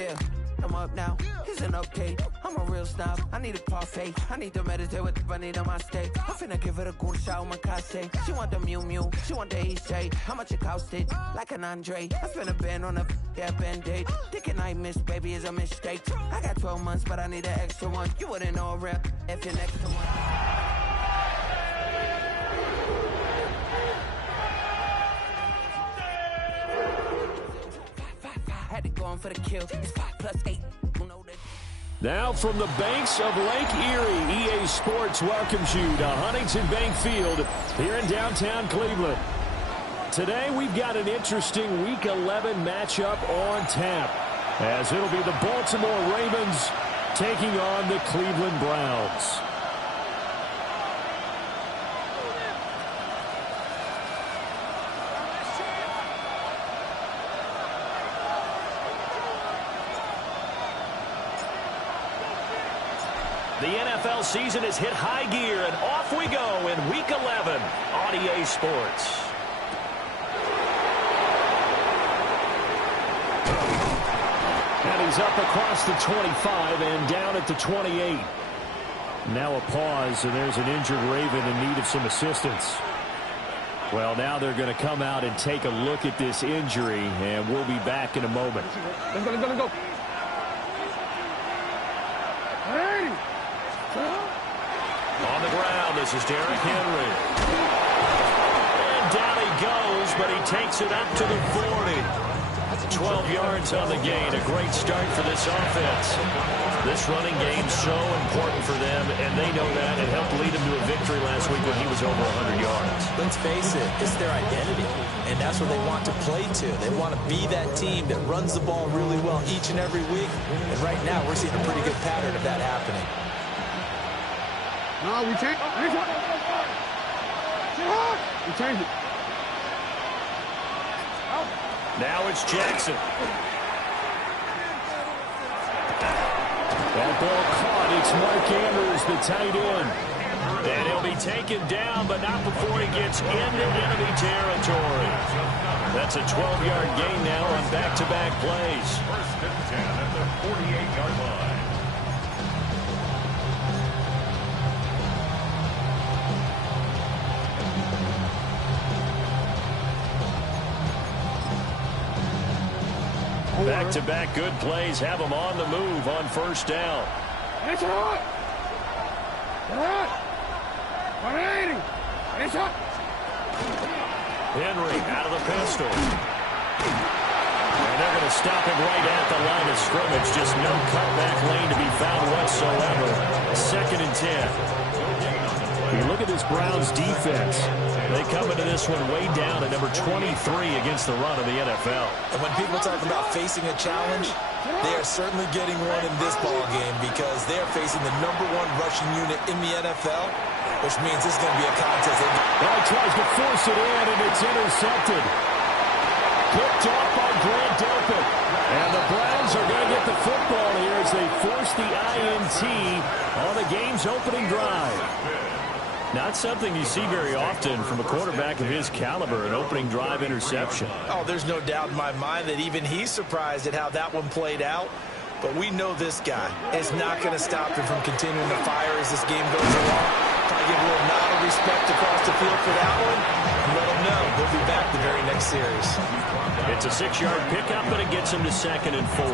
Yeah, I'm up now. He's an update. I'm a real snob. I need a parfait. I need to meditate with the bunny on my steak. I'm finna give it a good shot with my case. She want the Mew Mew. She want the EJ. How much it costed? Like an Andre. I spent a band on a that band-aid. Thinking I miss, baby, is a mistake. I got 12 months, but I need an extra one. You wouldn't know a rep if you're next to one. Had to go on for the kill. It's 5+8. Now from the banks of Lake Erie, EA Sports welcomes you to Huntington Bank Field here in downtown Cleveland. Today we've got an interesting Week 11 matchup on tap, as it'll be the Baltimore Ravens taking on the Cleveland Browns. The NFL season has hit high gear, and off we go in Week 11 on EA Sports. And he's up across the 25 and down at the 28. Now a pause, and there's an injured Raven in need of some assistance. Well, now they're going to come out and take a look at this injury, and we'll be back in a moment. Let's go, let's go, let's go. On the ground, this is Derrick Henry. And down he goes, but he takes it up to the 40. 12 yards on the gain. A great start for this offense. This running game's so important for them, and they know that. It helped lead them to a victory last week when he was over 100 yards. Let's face it, it's their identity, and that's what they want to play to. They want to be that team that runs the ball really well each and every week, and right now we're seeing a pretty good pattern of that happening. No, we change. We change it. Now it's Jackson. That ball caught. It's Mark Andrews, the tight end. And he'll be taken down, but not before he gets into enemy territory. That's a 12-yard gain now on back-to-back plays. First and 10 at the 48-yard line. Back-to-back good plays have them on the move on first down. It's hot. It's hot. Henry out of the pistol. And they're going to stop him right at the line of scrimmage. Just no cutback lane to be found whatsoever. 2nd and 10. You look at this Browns defense. They come into this one way down at number 23 against the run of the NFL. And when people talk about facing a challenge, they are certainly getting one in this ball game because they are facing the #1 rushing unit in the NFL, which means this is going to be a contest. Now he tries to force it in, and it's intercepted. Picked off by Grant Delpit. And the Browns are going to get the football here as they force the INT on the game's opening drive. Not something you see very often from a quarterback of his caliber, an opening drive interception. Oh, there's no doubt in my mind that even he's surprised at how that one played out. But we know this guy is not going to stop him from continuing to fire as this game goes along. Probably give a little nod of respect across the field for that one. And let him know he'll be back the very next series. It's a 6-yard pickup, but it gets him to 2nd and 4.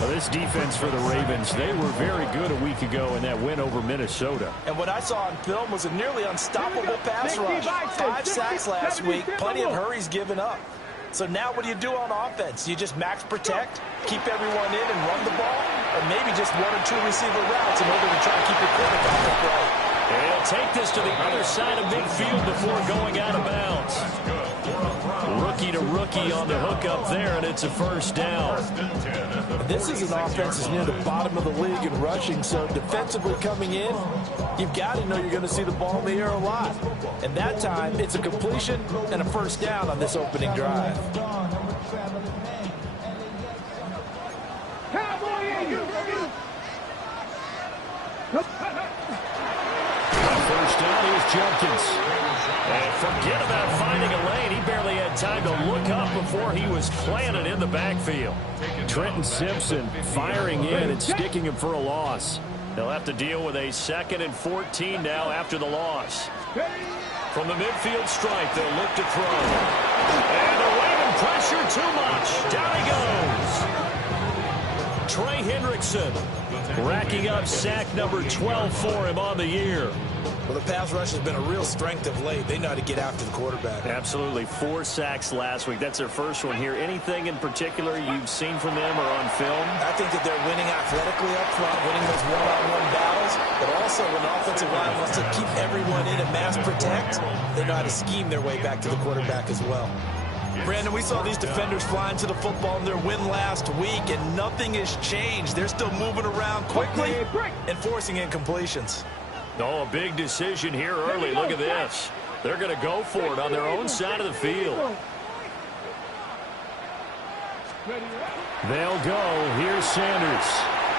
Well, this defense for the Ravens, they were very good a week ago in that win over Minnesota. And what I saw on film was a nearly unstoppable pass rush. 5 sacks last week, plenty of hurries given up. So now what do you do on offense? You just max protect, keep everyone in and run the ball, or maybe just 1 or 2 receiver routes in order to try to keep your quarterback upright. And he'll take this to the other side of midfield before going out of bounds. Rookie to rookie on the hook up there, and it's a first down. This is an offense that's near the bottom of the league in rushing, so defensively coming in, you've got to know you're going to see the ball in the air a lot. And that time, it's a completion and a first down on this opening drive. first down. Here's Jenkins. And forget about finding a lane. He barely had time to look up before he was planted in the backfield. Trenton Simpson firing in and sticking him for a loss. They'll have to deal with a 2nd and 14 now after the loss. From the midfield stripe, they'll look to throw. And they're waving pressure too much. Down he goes. Trey Hendrickson racking up sack number 12 for him on the year. Well, the pass rush has been a real strength of late. They know how to get after the quarterback. Absolutely. 4 sacks last week. That's their first one here. Anything in particular you've seen from them or on film? I think that they're winning athletically up front, winning those one-on-one battles, but also when the offensive line wants to keep everyone in and mass protect, they know how to scheme their way back to the quarterback as well. Brandon, we saw these defenders flying to the football in their win last week, and nothing has changed. They're still moving around quickly and forcing incompletions. Oh, a big decision here early. Look at this. They're going to go for it on their own side of the field. They'll go. Here's Sanders.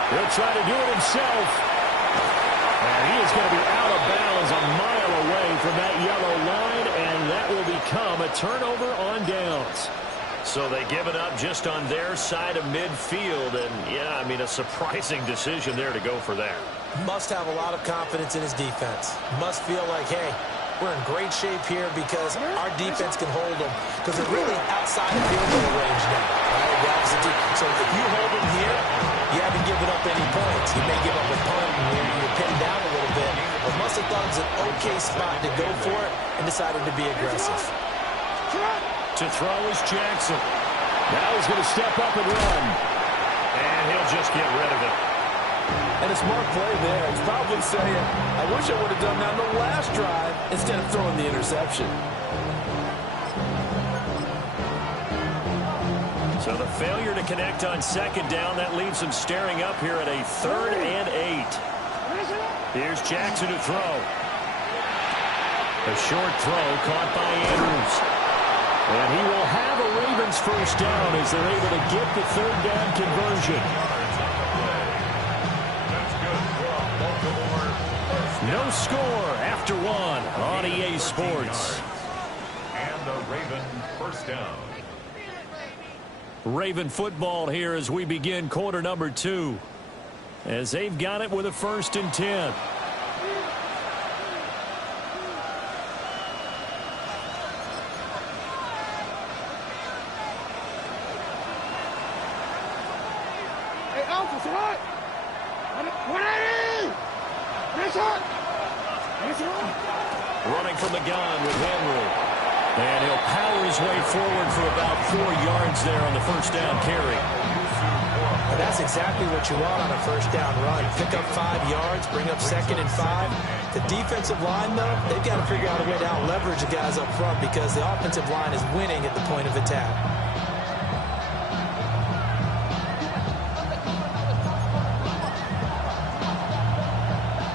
He'll try to do it himself. And he is going to be out of bounds a mile away from that yellow line, and that will become a turnover on downs. So they give it up just on their side of midfield, and, yeah, I mean, a surprising decision there to go for that. Must have a lot of confidence in his defense. Must feel like, hey, we're in great shape here because our defense can hold them because they're really outside of field goal range now. Right? So if you hold them here, you haven't given up any points. You may give up a punt and you're pinned down a little bit, but must have thought it was an okay spot to go for it and decided to be aggressive. To throw is Jackson. Now he's going to step up and run. And he'll just get rid of it. And a smart play there. He's probably saying, I wish I would have done that on the last drive instead of throwing the interception. So the failure to connect on 2nd down, that leaves them staring up here at a 3rd and 8. Here's Jackson to throw. A short throw caught by Andrews. And he will have a Ravens first down as they're able to get the 3rd down conversion. No score after 1 on EA Sports. And the Raven first down. Raven football here as we begin quarter number 2. As they've got it with a 1st and 10. Hey, Alpha, it's right. 180. Nice hot. Running from the gun with Henry. And he'll power his way forward for about 4 yards there on the first down carry. And that's exactly what you want on a first down run. Pick up 5 yards, bring up 2nd and 5. The defensive line, though, they've got to figure out a way to out-leverage the guys up front because the offensive line is winning at the point of attack.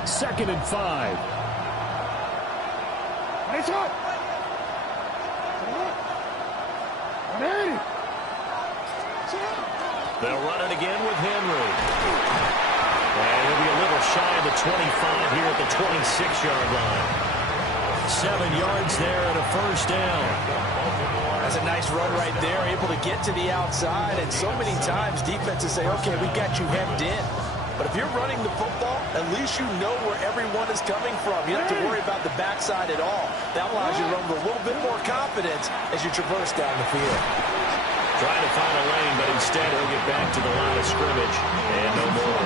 Second and 5. Nice hot. 180. They'll run it again with Henry. And he'll be a little shy of the 25 here at the 26-yard line. 7 yards there and a first down. That's a nice run right there, able to get to the outside. And so many times defenses say, okay, we got you hemmed in. But if you're running the football, at least you know where everyone is coming from. You don't have to worry about the backside at all. That allows you to run with a little bit more confidence as you traverse down the field. Trying to find a lane, but instead he'll get back to the line of scrimmage. And no more.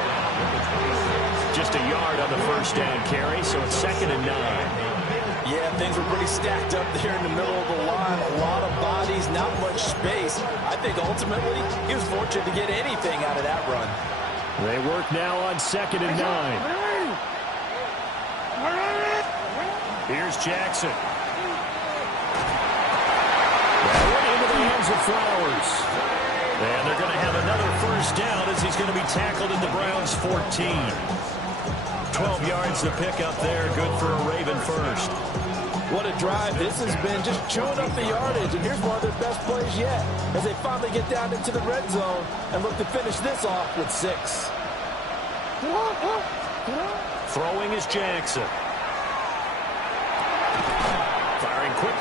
Just a yard on the first down carry, so it's 2nd and 9. Yeah, things were pretty stacked up there in the middle of the line. A lot of bodies, not much space. I think ultimately he was fortunate to get anything out of that run. They work now on 2nd and 9. Here's Jackson. That went into the hands of Flowers. And they're going to have another first down as he's going to be tackled at the Browns' 14. 12 yards to pick up there. Good for a Raven first. What a drive this has been, just chewing up the yardage. And here's one of their best plays yet as they finally get down into the red zone and look to finish this off with 6. Throwing is Jackson.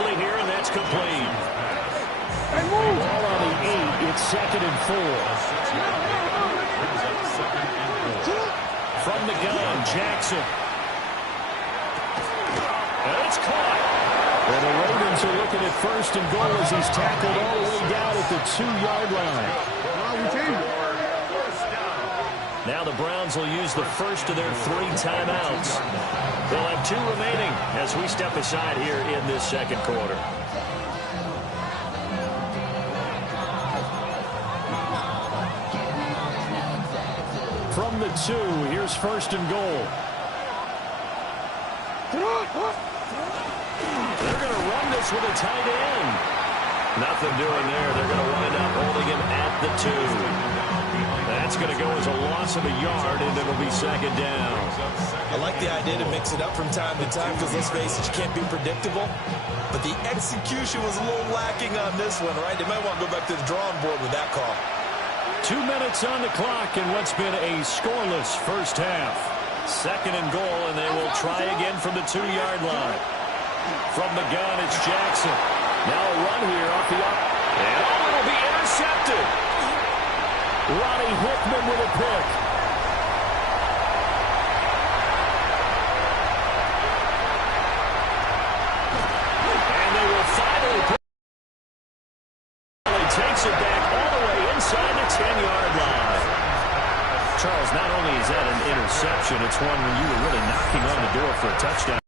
defensively here, and that's complete. Hey, move. Ball on the 8. It's 2nd and 4. From the gun, Jackson. And it's caught. And the Ravens are looking at 1st and goal as he's tackled all the way down at the 2-yard line. Now the Browns will use the first of their 3 timeouts. They'll have 2 remaining as we step aside here in this second quarter. From the 2, here's 1st and goal. They're going to run this with a tight end. Nothing doing there. They're going to wind up holding him at the 2. That's going to go as a loss of a yard, and it'll be 2nd down. I like the idea to mix it up from time to time because, let's face it, you can't be predictable. But the execution was a little lacking on this one, right? They might want to go back to the drawing board with that call. 2 minutes on the clock in what's been a scoreless first half. 2nd and goal, and they will try again from the 2-yard line. From the gun, it's Jackson. Now a run here off the up. And it'll be intercepted. Ronnie Hickman with a pick. And they will finally put it. Takes it back all the way inside the 10-yard line. Charles, not only is that an interception, it's one when you were really knocking on the door for a touchdown.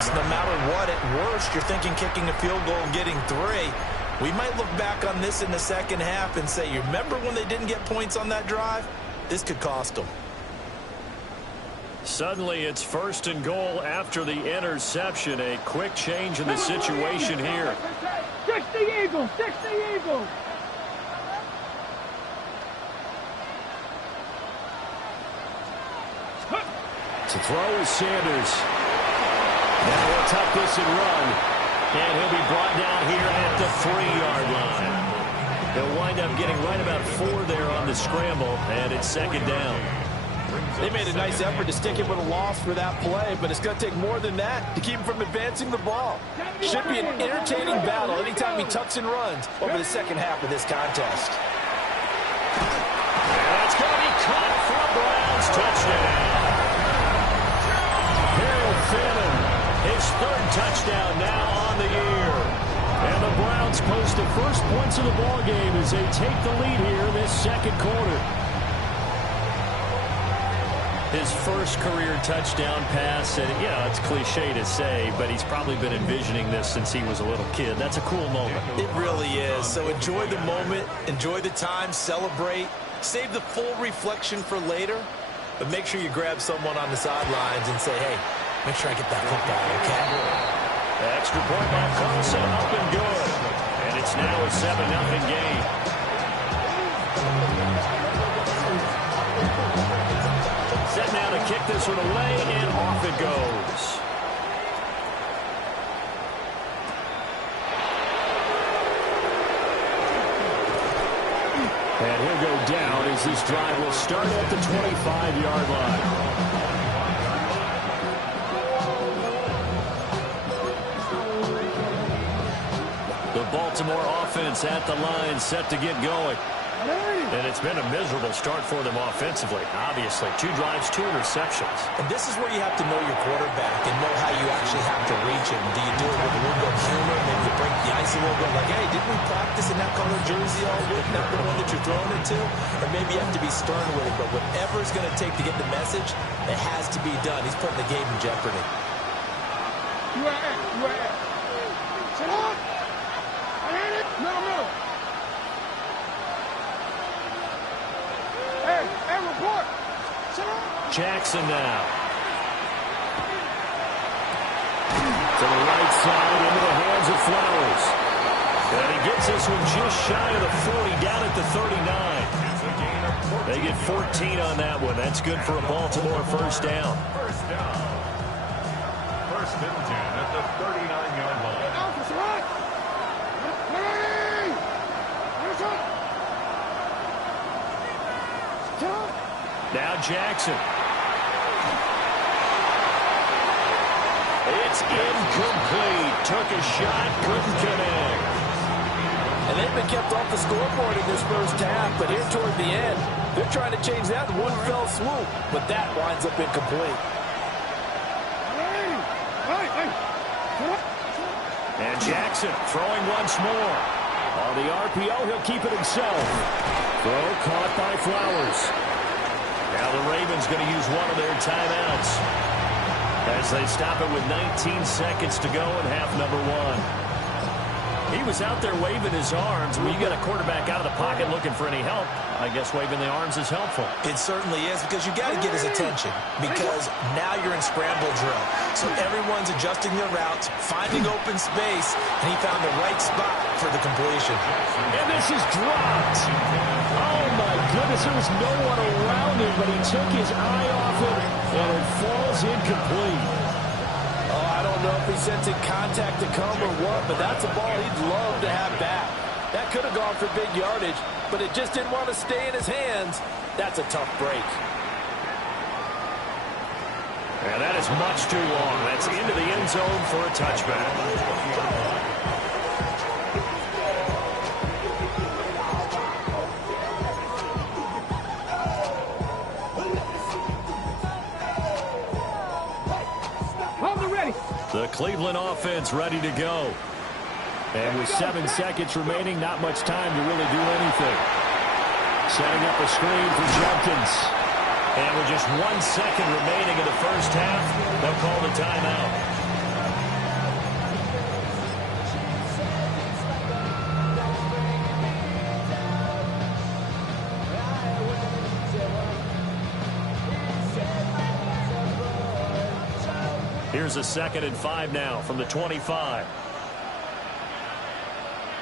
No matter what, at worst, you're thinking kicking a field goal and getting 3. We might look back on this in the second half and say, you remember when they didn't get points on that drive? This could cost them. Suddenly, it's 1st and goal after the interception. A quick change in the situation here. 60 Eagles, 60 Eagles. To throw is Sanders. Now he'll tuck this and run. And he'll be brought down here at the 3-yard line. He'll wind up getting right about 4 there on the scramble, and it's 2nd down. They made a nice effort to stick him with a loss for that play, but it's going to take more than that to keep him from advancing the ball. Should be an entertaining battle anytime he tucks and runs over the second half of this contest. And that's going to be caught for a Browns touchdown. Harold Fannin, his 3rd touchdown now on the year. And the Browns post the first points of the ball game as they take the lead here in this second quarter. His first career touchdown pass, and it's cliche to say, but he's probably been envisioning this since he was a little kid. That's a cool moment. It really is. So enjoy the moment, enjoy the time, celebrate, save the full reflection for later, but make sure you grab someone on the sidelines and say, hey, make sure I get that football, okay? The extra point by Carlson, up and good. And it's now a 7-0 game. Set now to kick this one away, and off it goes. And he'll go down as this drive will start at the 25-yard line. Baltimore offense at the line, set to get going. And it's been a miserable start for them offensively. Obviously, 2 drives, 2 interceptions. And this is where you have to know your quarterback and know how you actually have to reach him. Do you do it with a little bit of humor? Maybe you break the ice a little bit, like, hey, didn't we practice in that color jersey all week? Not the one that you're throwing it to? Or maybe you have to be stern with it. But whatever it's going to take to get the message, it has to be done. He's putting the game in jeopardy. You are at. Sit up. No. Hey, report. Sit up. Jackson now. To the right side, into the hands of Flowers. And he gets this one just shy of the 40, down at the 39. They get 14 on that one. That's good for a Baltimore first down. First down. 1st and 10 at the 39-yard line. Alpha's right. Now Jackson. It's incomplete. Took a shot, couldn't connect. And they've been kept off the scoreboard in this first half, but here toward the end, they're trying to change that in one fell swoop, but that winds up incomplete. And Jackson throwing once more. On the RPO, he'll keep it himself. Throw caught by Flowers. Now the Ravens going to use one of their timeouts as they stop it with 19 seconds to go in half number one. He was out there waving his arms. When you got a quarterback out of the pocket looking for any help, I guess waving the arms is helpful. It certainly is, because you got to get his attention, because now you're in scramble drill. So everyone's adjusting their routes, finding open space, and he found the right spot for the completion. And this is dropped. Oh, my goodness. There was no one around him, but he took his eye off it, and it falls incomplete. I don't know if he sensing contact to come or what, but that's a ball he'd love to have back. That could have gone for big yardage, but it just didn't want to stay in his hands. That's a tough break. And that is much too long. That's into the end zone for a touchback. The Cleveland offense ready to go. And with 7 seconds remaining, not much time to really do anything. Setting up a screen for Jenkins. And with just 1 second remaining in the first half, they'll call the timeout. Here's a 2nd and 5 now from the 25.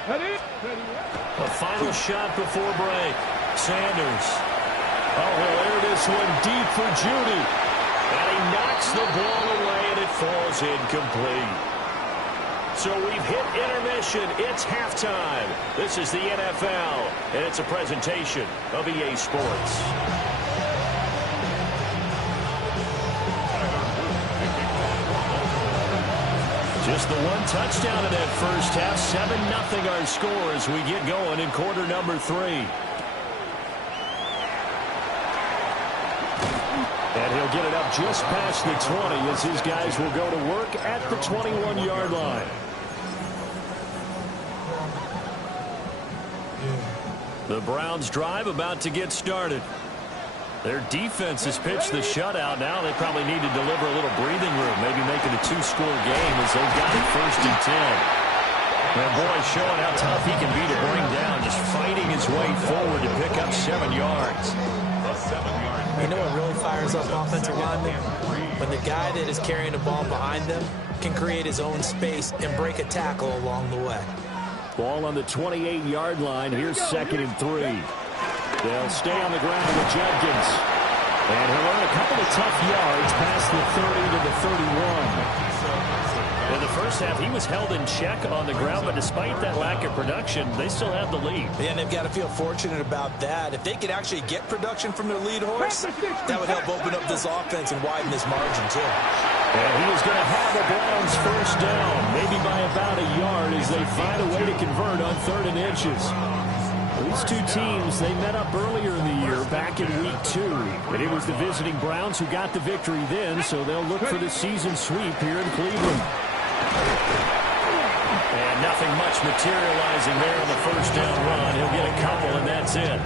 A final shot before break. Sanders. Oh, he'll air this one deep for Judy. And he knocks the ball away, and it falls incomplete. So we've hit intermission. It's halftime. This is the NFL, and it's a presentation of EA Sports. Just the one touchdown in that first half. 7-0 our score as we get going in quarter number 3. And he'll get it up just past the 20 as his guys will go to work at the 21-yard line. The Browns drive about to get started. Their defense has pitched the shutout. Now they probably need to deliver a little breathing room, maybe make it a 2-score game as they've got it 1st and 10. And boy, showing how tough he can be to bring down, just fighting his way forward to pick up 7 yards. You know what really fires up offensive linemen? When the guy that is carrying the ball behind them can create his own space and break a tackle along the way. Ball on the 28-yard line. Here's 2nd and 3. They'll stay on the ground with Jenkins. And he'll earn a couple of tough yards past the 30 to the 31. In the first half, he was held in check on the ground, but despite that lack of production, they still have the lead. And they've got to feel fortunate about that. If they could actually get production from their lead horse, that would help open up this offense and widen this margin, too. And he is going to have the Browns first down, maybe by about a yard as they find a way to convert on 3rd and inches. These two teams, they met up earlier in the year, back in week 2. And it was the visiting Browns who got the victory then, so they'll look for the season sweep here in Cleveland. And nothing much materializing there on the first down run. He'll get a couple, and that's it.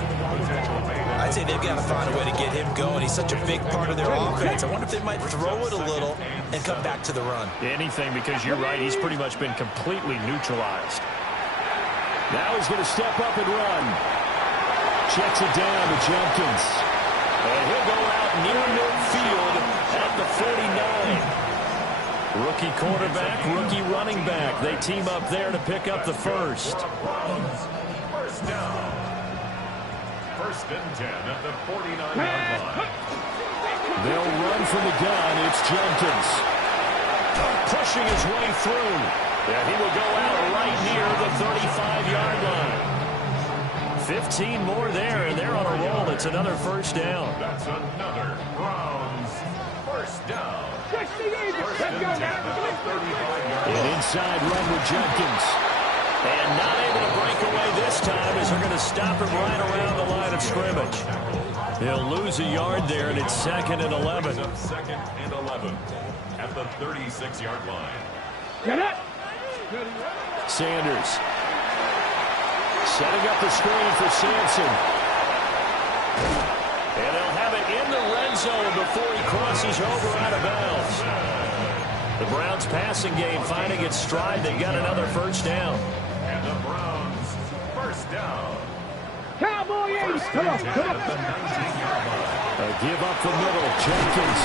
I'd say they've got to find a way to get him going. He's such a big part of their offense. I wonder if they might throw it a little and come back to the run. Anything, because you're right, he's pretty much been completely neutralized. Now he's going to step up and run. Checks it down to Jenkins. And he'll go out near midfield at the 49. Rookie quarterback, rookie running back. They team up there to pick up the first. First down. 1st and 10 at the 49-yard line. They'll run from the gun. It's Jenkins. Pushing his way through. And he will go out right near the 35-yard line. 15 more there, and they're on a roll. It's another first down. That's another Browns First down. 60 Eagles. First and 10 at the 35-yard line. An inside run with Jenkins. And not able to break away this time as they're going to stop him right around the line of scrimmage. He'll lose a yard there, and it's 2nd and 11. Second and 11 at the 36-yard line. Get it. Sanders setting up the screen for Sampson. And they'll have it in the red zone before he crosses over out of bounds. The Browns passing game finding its stride. They got another first down. And the Browns, first down. Cowboy 80. Come on, come on. A give up the middle. Jenkins.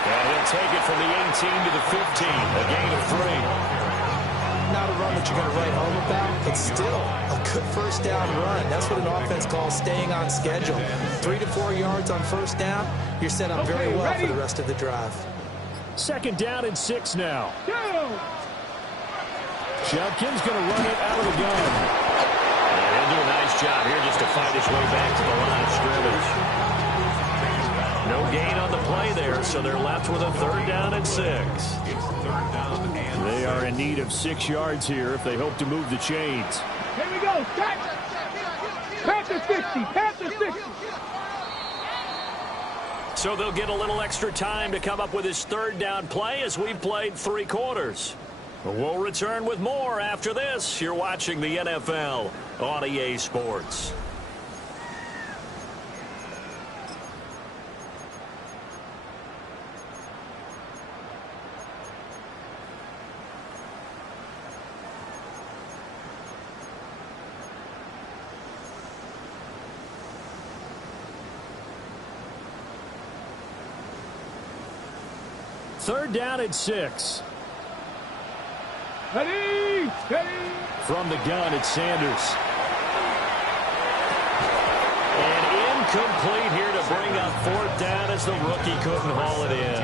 And he'll take it from the 18 to the 15. A gain of 3. Not a run that you're going to write home about. It's still a good first down run. That's what an offense calls staying on schedule. 3 to 4 yards on first down. You're set up very well for the rest of the drive. 2nd down and 6 now. Go. Jenkins going to run it out of the gun. And he'll do a nice job here just to find his way back to the line of scrimmage. No gain on the play there, so they're left with a 3rd down and 6. It's 3rd down and They are in need of 6 yards here if they hope to move the chains. Here we go. Panthers 50. Panthers 50. So they'll get a little extra time to come up with his 3rd down play as we've played 3 quarters. We'll return with more after this. You're watching the NFL on EA Sports. Third down and 6. Ready. Ready. From the gun, it's Sanders. And incomplete here to bring up 4th down as the rookie couldn't haul it in.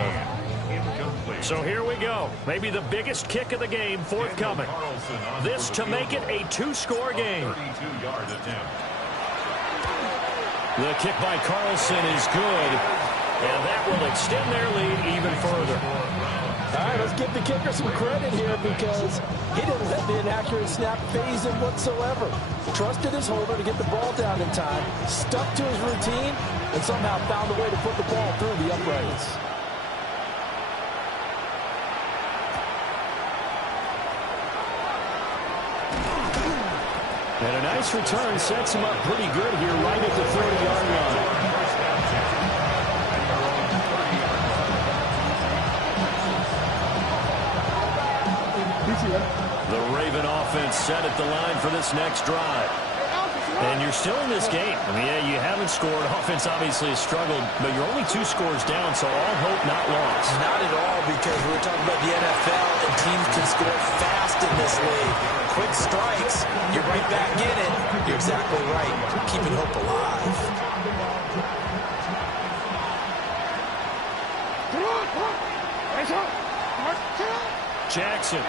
incomplete. So here we go. Maybe the biggest kick of the game forthcoming. This to make it a 2-score game. 32-yard attempt. The kick by Carlson is good. And that will extend their lead even further. All right, let's give the kicker some credit here because he didn't let the inaccurate snap phase him whatsoever. Trusted his holder to get the ball down in time, stuck to his routine, and somehow found a way to put the ball through the uprights. And a nice return sets him up pretty good here right at the 30-yard line. The Raven offense set at the line for this next drive. And you're still in this game. I mean, yeah, you haven't scored. Offense obviously has struggled, but you're only 2 scores down, so all hope not lost. Not at all, because we're talking about the NFL, and teams can score fast in this league. Quick strikes, you're right back in it. You're exactly right. Keeping hope alive. Jackson.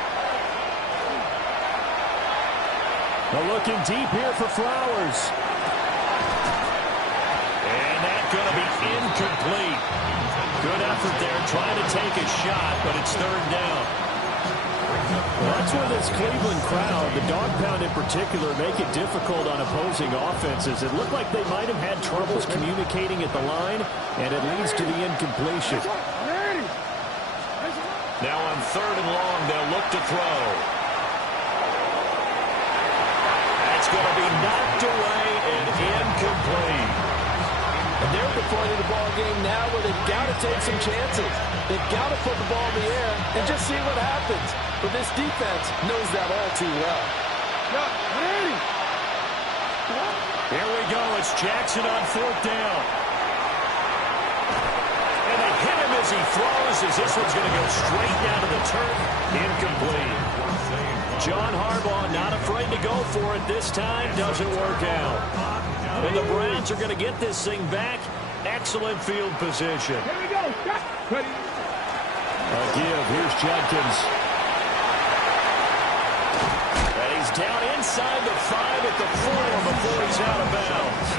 They're looking deep here for Flowers. And that's going to be incomplete. Good effort there trying to take a shot, but it's 3rd down. Well, that's where this Cleveland crowd, the dog pound in particular, make it difficult on opposing offenses. It looked like they might have had troubles communicating at the line, and it leads to the incompletion. Now on 3rd and long, they'll look to throw. That's going to be knocked away and incomplete. And they're at the point of the ball game now where they've got to take some chances. They've got to put the ball in the air and just see what happens. But this defense knows that all too well. Here we go. It's Jackson on 4th down. And they hit him as he throws, as this one's going to go straight down to the turf. Incomplete. John Harbaugh not afraid to go for it this time. Doesn't work out. And the Browns are going to get this thing back. Excellent field position. Here we go. Ready. A give. Here's Jenkins. And he's down inside the 5 at the 4 before he's out of bounds.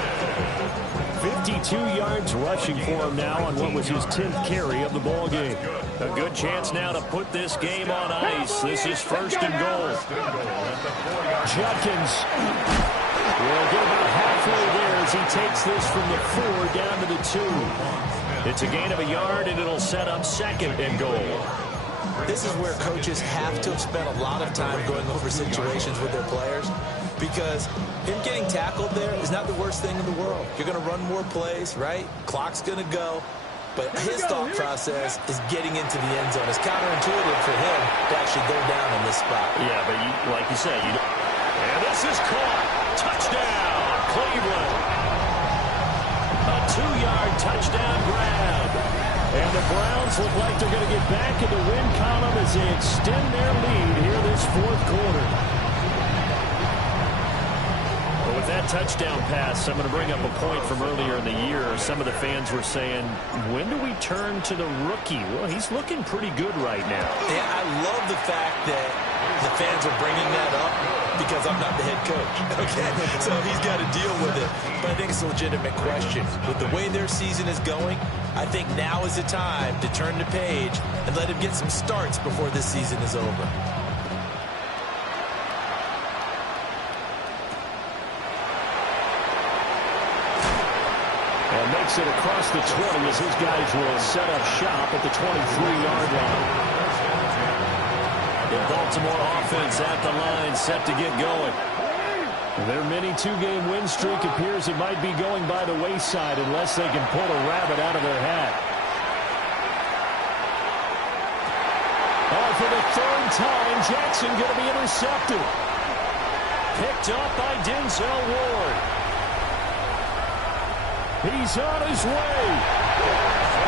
52 yards rushing for him now on what was his 10th carry of the ball game. A good chance now to put this game on ice. This is 1st and goal. Judkins will get about halfway there as he takes this from the 4 down to the 2. It's a gain of a yard, and it'll set up 2nd and goal. This is where coaches have to have spent a lot of time going over situations with their players, because him getting tackled there is not the worst thing in the world. You're going to run more plays, right? Clock's going to go. But his thought process is getting into the end zone. It's counterintuitive for him to actually go down in this spot. Yeah, but like you said, and this is caught. Touchdown, Cleveland. A 2-yard touchdown grab. And the Browns look like they're going to get back in the win column as they extend their lead here this 4th quarter. But with that touchdown pass, I'm going to bring up a point from earlier in the year. Some of the fans were saying, when do we turn to the rookie? Well, he's looking pretty good right now. Yeah, I love the fact that the fans are bringing that up because I'm not the head coach, okay? So he's got to deal with it. But I think it's a legitimate question. With the way their season is going, I think now is the time to turn the page and let him get some starts before this season is over. And makes it across the 20 as his guys will set up shop at the 23-yard line. The Baltimore offense at the line, set to get going. Their mini 2-game win streak appears it might be going by the wayside unless they can pull a rabbit out of their hat. Oh, for the 3rd time, Jackson going to be intercepted. Picked up by Denzel Ward. He's on his way.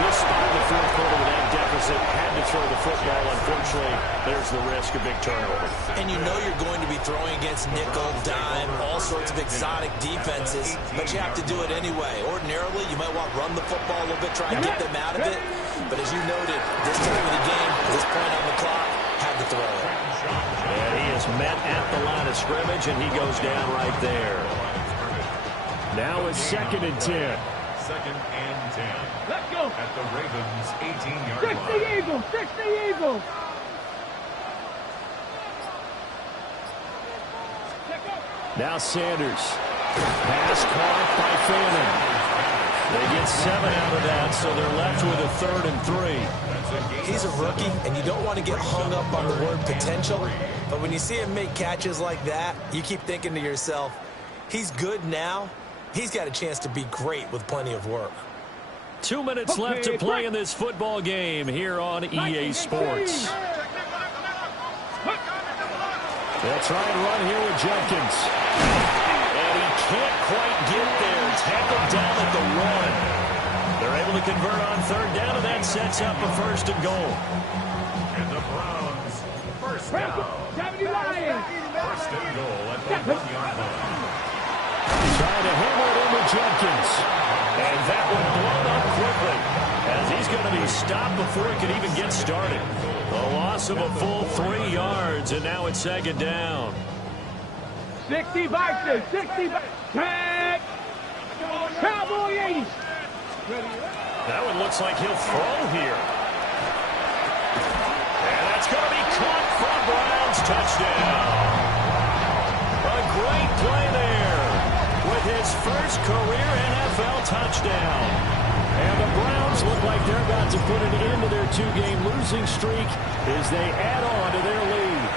This spot in the 4th quarter with that deficit, had to throw the football. Unfortunately, there's the risk of big turnover. And you know you're going to be throwing against nickel, dime, all sorts of exotic defenses, but you have to do it anyway. Ordinarily, you might want to run the football a little bit, try and get them out of it. But as you noted, this time of the game, this point on the clock, had to throw it. And he is met at the line of scrimmage, and he goes down right there. Now it's 2nd and 10. 2nd and 10. Let's go. At the Ravens' 18-yard Fix line. the Eagles. Fix the Eagles. Now Sanders. Pass caught by Fannin. They get 7 out of that, so they're left with a 3rd and 3. He's a rookie, and you don't want to get hung up on the word potential. But when you see him make catches like that, you keep thinking to yourself, he's good now. He's got a chance to be great with plenty of work. 2 minutes left to play in this football game here on EA Sports. They'll try and run here with Judkins. And he can't quite get there. Tackled down at the 1. They're able to convert on 3rd down, and that sets up a 1st and goal. And the Browns, 1st down. 70 Lions. 1st and goal at the 1-yard line. Trying to hammer it into Judkins. And that one blown up quickly as he's going to be stopped before he could even get started. A loss of a full 3 yards, and now it's 2nd down. 60 Vikings. 60 Tag. Cowboy 80. That one looks like he'll throw here. And that's going to be caught for Browns. Touchdown. A great play there with his first career NFL touchdown. And the Browns look like they're about to put an end to their 2-game losing streak as they add on to their lead.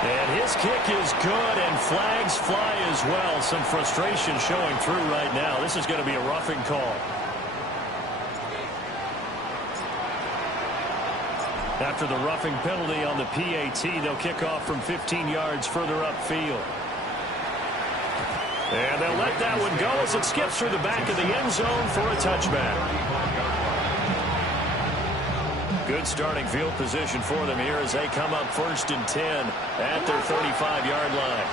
And his kick is good, and flags fly as well. Some frustration showing through right now. This is going to be a roughing call. After the roughing penalty on the PAT, they'll kick off from 15 yards further upfield. And they'll let that one go as it skips through the back of the end zone for a touchback. Good starting field position for them here as they come up 1st and 10 at their 35-yard line.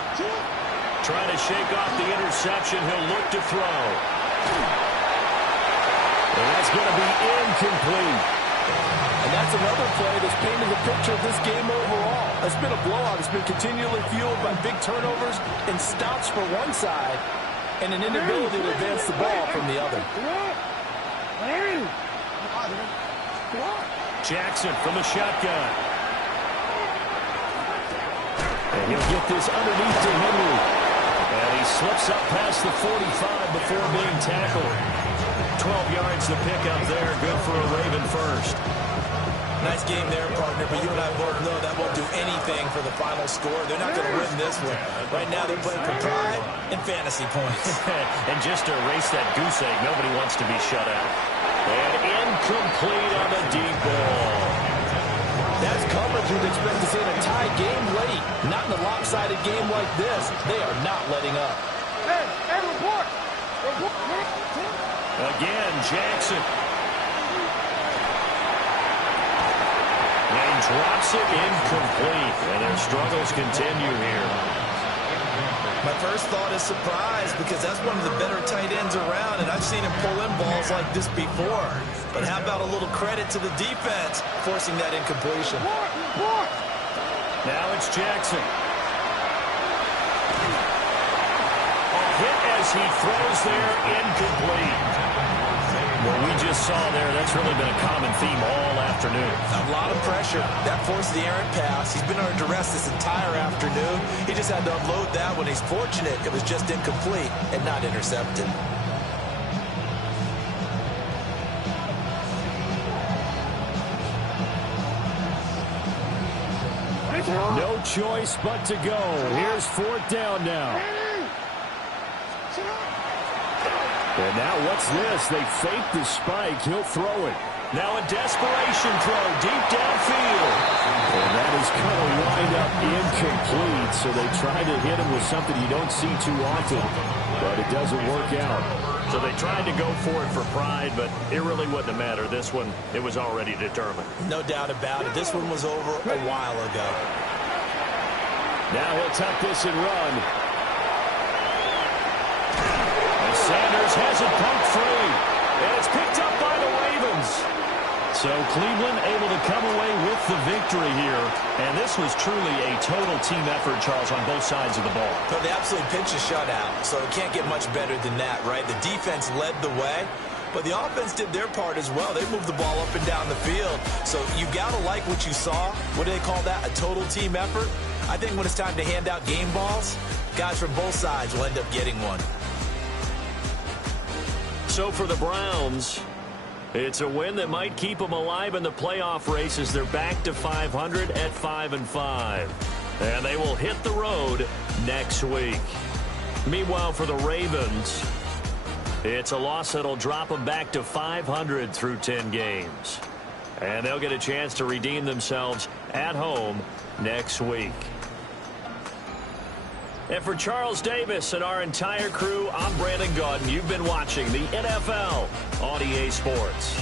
Trying to shake off the interception. He'll look to throw. And that's going to be incomplete. And that's another play that's painted the picture of this game overall. It's been a blowout. It's been continually fueled by big turnovers and stops for one side and an inability to advance the ball from the other. Jackson from the shotgun. And he'll get this underneath to Henry. And he slips up past the 45 before being tackled. 12 yards to pick up there. Good for a Raven first. Nice game there, partner, but you and I both know that won't do anything for the final score. They're not going to win this one. Right now they're playing for pride and fantasy points. And just to erase that goose egg, nobody wants to be shut out. And incomplete on the deep ball. That's coverage you'd expect to see in a tie game late. Not in a lopsided game like this. They are not letting up. Hey, report! Again, Jackson. And drops it incomplete. And their struggles continue here. My first thought is surprise because that's one of the better tight ends around, and I've seen him pull in balls like this before. But how about a little credit to the defense forcing that incompletion? Now it's Jackson. A hit as he throws there, incomplete. What we just saw there, that's really been a common theme all afternoon. A lot of pressure. That forced the errant pass. He's been under duress this entire afternoon. He just had to unload that when he's fortunate it was just incomplete and not intercepted. No choice but to go. Here's 4th down now. And now what's this? They fake the spike. He'll throw it. Now a desperation throw deep downfield. And that is going to wind up incomplete. So they try to hit him with something you don't see too often. But it doesn't work out. So they tried to go for it for pride, but it really wouldn't have mattered. This one, it was already determined. No doubt about it. This one was over a while ago. Now he'll tuck this and run. Sanders has it pumped free. And it's picked up by the Ravens. So Cleveland able to come away with the victory here. And this was truly a total team effort, Charles, on both sides of the ball. So they absolutely pinched a shutout. So it can't get much better than that, right? The defense led the way. But the offense did their part as well. They moved the ball up and down the field. So you got to like what you saw. What do they call that? A total team effort? I think when it's time to hand out game balls, guys from both sides will end up getting one. So for the Browns, it's a win that might keep them alive in the playoff race as they're back to 500 at 5-5. And they will hit the road next week. Meanwhile, for the Ravens, it's a loss that'll drop them back to 500 through 10 games. And they'll get a chance to redeem themselves at home next week. And for Charles Davis and our entire crew, I'm Brandon Gaudin. You've been watching the NFL on EA Sports.